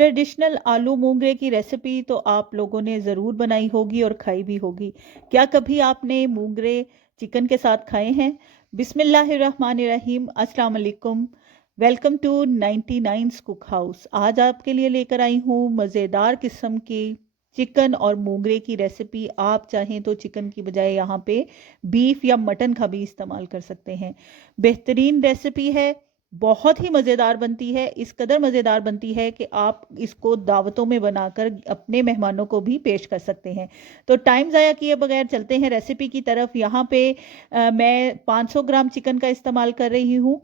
Traditional आलू मूंगरे की recipe तो आप लोगों ने ज़रूर बनाई होगी और खाई भी होगी। क्या कभी आपने मूंगरे चिकन के साथ खाए हैं? बिस्मिल्लाहिर्रहमानिर्रहीम, अस्सलाम वालेकुम। Welcome to 99 cook house. आज आपके लिए लेकर आई हूँ मज़ेदार किस्म की चिकन और मूंगरे की रेसिपी। आप चाहें तो चिकन की बजाय यहाँ पे बीफ या मटन का भी इस्तेमाल कर सकते हैं। बेहतरीन रेसिपी है, बहुत ही मज़ेदार बनती है। इस कदर मज़ेदार बनती है कि आप इसको दावतों में बनाकर अपने मेहमानों को भी पेश कर सकते हैं। तो टाइम ज़ाया किए बगैर चलते हैं रेसिपी की तरफ। यहाँ पे मैं 500 ग्राम चिकन का इस्तेमाल कर रही हूँ।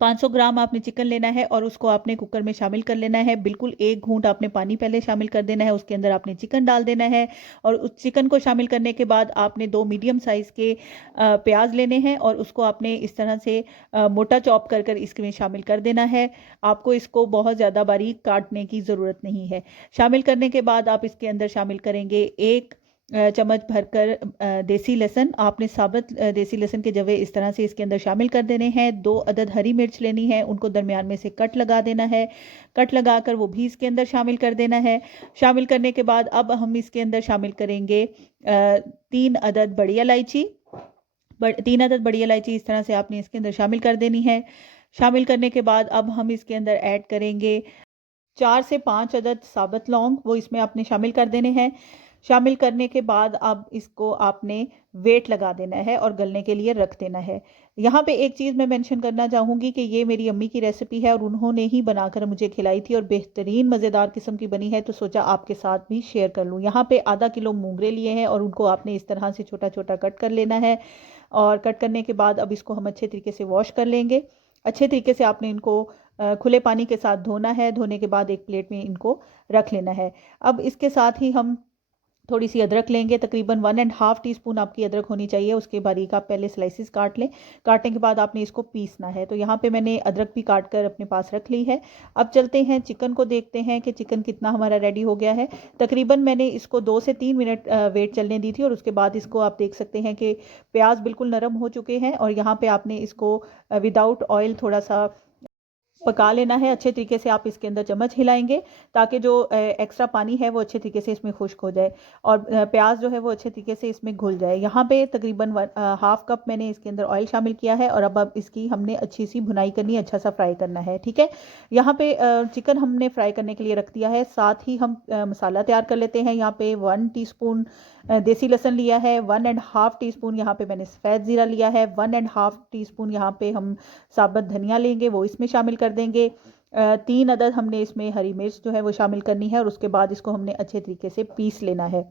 500 ग्राम आपने चिकन लेना है और उसको आपने कुकर में शामिल कर लेना है। बिल्कुल एक घूंट आपने पानी पहले शामिल कर देना है, उसके अंदर आपने चिकन डाल देना है। और उस चिकन को शामिल करने के बाद आपने 2 मीडियम साइज़ के प्याज लेने हैं और उसको आपने इस तरह से मोटा चॉप कर कर इसमें शामिल कर देना है। आपको इसको बहुत ज़्यादा बारीक काटने की ज़रूरत नहीं है। शामिल करने के बाद आप इसके अंदर शामिल करेंगे 1 चम्मच भरकर देसी लहसुन। आपने साबुत देसी लहसुन के जवे इस तरह से इसके अंदर शामिल कर देने हैं। 2 अदद हरी मिर्च लेनी है, उनको दरमियान में से कट लगा देना है। कट लगाकर वो भी इसके अंदर शामिल कर देना है। शामिल करने के बाद अब हम इसके अंदर शामिल करेंगे 3 अदद बड़ी इलायची। 3 अदद बड़ी इलायची इस तरह से आपने इसके अंदर शामिल कर देनी है। शामिल करने के बाद अब हम इसके अंदर ऐड करेंगे 4 से 5 अदद साबुत लौंग, वो इसमें आपने शामिल कर देने हैं। शामिल करने के बाद अब इसको आपने वेट लगा देना है और गलने के लिए रख देना है। यहाँ पे एक चीज़ मैं मेंशन करना चाहूँगी कि ये मेरी अम्मी की रेसिपी है और उन्होंने ही बनाकर मुझे खिलाई थी और बेहतरीन मज़ेदार किस्म की बनी है, तो सोचा आपके साथ भी शेयर कर लूँ। यहाँ पे आधा किलो मूंगरे लिए हैं और उनको आपने इस तरह से छोटा छोटा कट कर लेना है। और कट करने के बाद अब इसको हम अच्छे तरीके से वॉश कर लेंगे। अच्छे तरीके से आपने इनको खुले पानी के साथ धोना है। धोने के बाद एक प्लेट में इनको रख लेना है। अब इसके साथ ही हम थोड़ी सी अदरक लेंगे, तकरीबन 1.5 टीस्पून आपकी अदरक होनी चाहिए। उसके बारीक आप पहले स्लाइसिस काट लें। काटने के बाद आपने इसको पीसना है। तो यहाँ पे मैंने अदरक भी काट कर अपने पास रख ली है। अब चलते हैं चिकन को देखते हैं कि चिकन कितना हमारा रेडी हो गया है। तकरीबन मैंने इसको 2 से 3 मिनट वेट चलने दी थी और उसके बाद इसको आप देख सकते हैं कि प्याज बिल्कुल नरम हो चुके हैं। और यहाँ पे आपने इसको विदाउट ऑयल थोड़ा सा पका लेना है। अच्छे तरीके से आप इसके अंदर चम्मच हिलाएंगे ताकि जो एक्स्ट्रा पानी है वो अच्छे तरीके से इसमें खुश्क हो जाए और प्याज जो है वो अच्छे तरीके से इसमें घुल जाए। यहाँ पे तकरीबन हाफ कप मैंने इसके अंदर ऑयल शामिल किया है और अब इसकी हमने अच्छी सी भुनाई करनी है, अच्छा सा फ्राई करना है। ठीक है, यहाँ पे चिकन हमने फ्राई करने के लिए रख दिया है। साथ ही हम मसाला तैयार कर लेते हैं। यहाँ पे 1 टीस्पून देसी लहसुन लिया है। 1.5 टीस्पून यहाँ पे मैंने सफ़ेद ज़ीरा लिया है। 1.5 टीस्पून यहाँ पे हम साबुत धनिया लेंगे, वो इसमें शामिल कर देंगे। 3 अदद हमने इसमें हरी मिर्च जो है वो शामिल करनी है और उसके बाद इसको हमने अच्छे तरीके से पीस लेना है।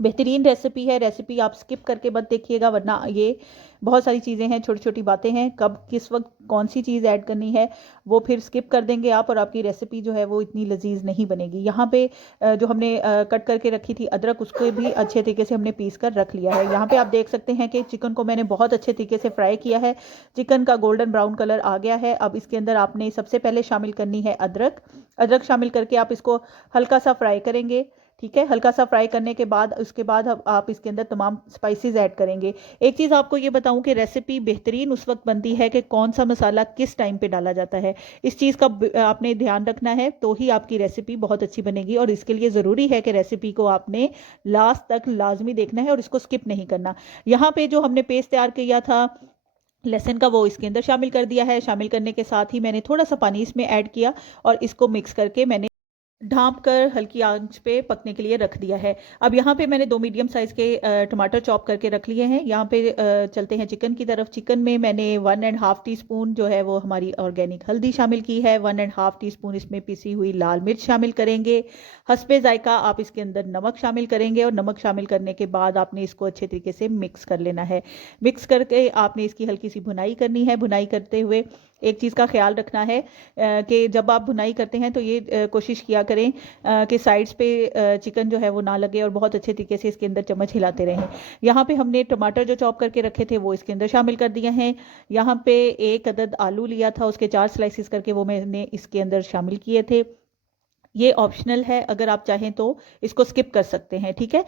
बेहतरीन रेसिपी है। रेसिपी आप स्किप करके मत देखिएगा, वरना ये बहुत सारी चीज़ें हैं, छोटी छोटी बातें हैं, कब किस वक्त कौन सी चीज़ ऐड करनी है वो फिर स्किप कर देंगे आप और आपकी रेसिपी जो है वो इतनी लजीज नहीं बनेगी। यहाँ पे जो हमने कट करके रखी थी अदरक, उसको भी अच्छे तरीके से हमने पीस कर रख लिया है। यहाँ पे आप देख सकते हैं कि चिकन को मैंने बहुत अच्छे तरीके से फ्राई किया है। चिकन का गोल्डन ब्राउन कलर आ गया है। अब इसके अंदर आपने सबसे पहले शामिल करनी है अदरक। अदरक शामिल करके आप इसको हल्का सा फ्राई करेंगे। ठीक है, हल्का सा फ्राई करने के बाद उसके बाद आप इसके अंदर तमाम स्पाइसेस ऐड करेंगे। एक चीज़ आपको ये बताऊं कि रेसिपी बेहतरीन उस वक्त बनती है कि कौन सा मसाला किस टाइम पे डाला जाता है। इस चीज़ का आपने ध्यान रखना है, तो ही आपकी रेसिपी बहुत अच्छी बनेगी। और इसके लिए ज़रूरी है कि रेसिपी को आपने लास्ट तक लाजमी देखना है और इसको स्किप नहीं करना। यहाँ पे जो हमने पेस्ट तैयार किया था लहसुन का, वो इसके अंदर शामिल कर दिया है। शामिल करने के साथ ही मैंने थोड़ा सा पानी इसमें ऐड किया और इसको मिक्स करके मैंने ढाँप कर हल्की आंच पे पकने के लिए रख दिया है। अब यहाँ पे मैंने 2 मीडियम साइज़ के टमाटर चॉप करके रख लिए हैं। यहाँ पे चलते हैं चिकन की तरफ। चिकन में मैंने 1.5 टीस्पून जो है वो हमारी ऑर्गेनिक हल्दी शामिल की है। 1.5 टीस्पून इसमें पिसी हुई लाल मिर्च शामिल करेंगे। हस्बे जायका आप इसके अंदर नमक शामिल करेंगे और नमक शामिल करने के बाद आपने इसको अच्छे तरीके से मिक्स कर लेना है। मिक्स करके आपने इसकी हल्की सी भुनाई करनी है। भुनाई करते हुए एक चीज़ का ख्याल रखना है कि जब आप भुनाई करते हैं तो ये कोशिश किया करें कि साइड्स पे चिकन जो है वो ना लगे और बहुत अच्छे तरीके से इसके अंदर चम्मच हिलाते रहें। यहाँ पे हमने टमाटर जो चॉप करके रखे थे वो इसके अंदर शामिल कर दिए हैं। यहाँ पे 1 अदद आलू लिया था, उसके 4 स्लाइसिस करके वो मैंने इसके अंदर शामिल किए थे। ये ऑप्शनल है, अगर आप चाहें तो इसको स्किप कर सकते हैं। ठीक है,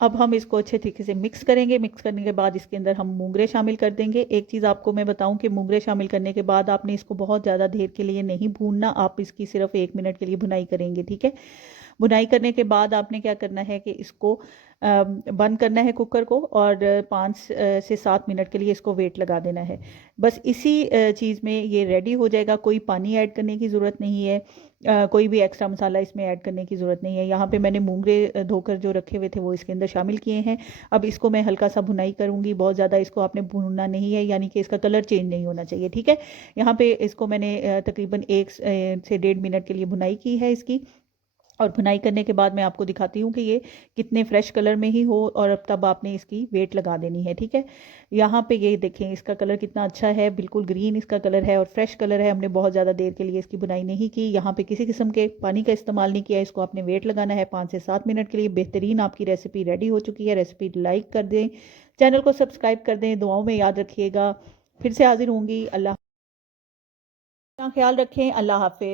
अब हम इसको अच्छे तरीके से मिक्स करेंगे। मिक्स करने के बाद इसके अंदर हम मूंगरे शामिल कर देंगे। एक चीज़ आपको मैं बताऊं कि मूंगरे शामिल करने के बाद आपने इसको बहुत ज़्यादा देर के लिए नहीं भूनना, आप इसकी सिर्फ 1 मिनट के लिए भुनाई करेंगे, ठीक है। बुनाई करने के बाद आपने क्या करना है कि इसको बंद करना है कुकर को, और 5 से 7 मिनट के लिए इसको वेट लगा देना है। बस इसी चीज़ में ये रेडी हो जाएगा। कोई पानी ऐड करने की ज़रूरत नहीं है, कोई भी एक्स्ट्रा मसाला इसमें ऐड करने की ज़रूरत नहीं है। यहाँ पे मैंने मूंगरे धोकर जो रखे हुए थे वो इसके अंदर शामिल किए हैं। अब इसको मैं हल्का सा भुनाई करूँगी, बहुत ज़्यादा इसको आपने भूनना नहीं है, यानी कि इसका कलर चेंज नहीं होना चाहिए, ठीक है। यहाँ पे इसको मैंने तकरीबन 1 से 1.5 मिनट के लिए भुनाई की है इसकी। और भुनाई करने के बाद मैं आपको दिखाती हूँ कि ये कितने फ्रेश कलर में ही हो, और अब तब आपने इसकी वेट लगा देनी है, ठीक है। यहाँ पे ये देखें इसका कलर कितना अच्छा है, बिल्कुल ग्रीन इसका कलर है और फ्रेश कलर है। हमने बहुत ज़्यादा देर के लिए इसकी बुनाई नहीं की, यहाँ पे किसी किस्म के पानी का इस्तेमाल नहीं किया। इसको आपने वेट लगाना है 5 से 7 मिनट के लिए। बेहतरीन आपकी रेसिपी रेडी हो चुकी है। रेसिपी लाइक कर दें, चैनल को सब्सक्राइब कर दें, दुआओं में याद रखिएगा। फिर से हाजिर होंगी। अल्लाह, ख्याल रखें। अल्लाह हाफिज़।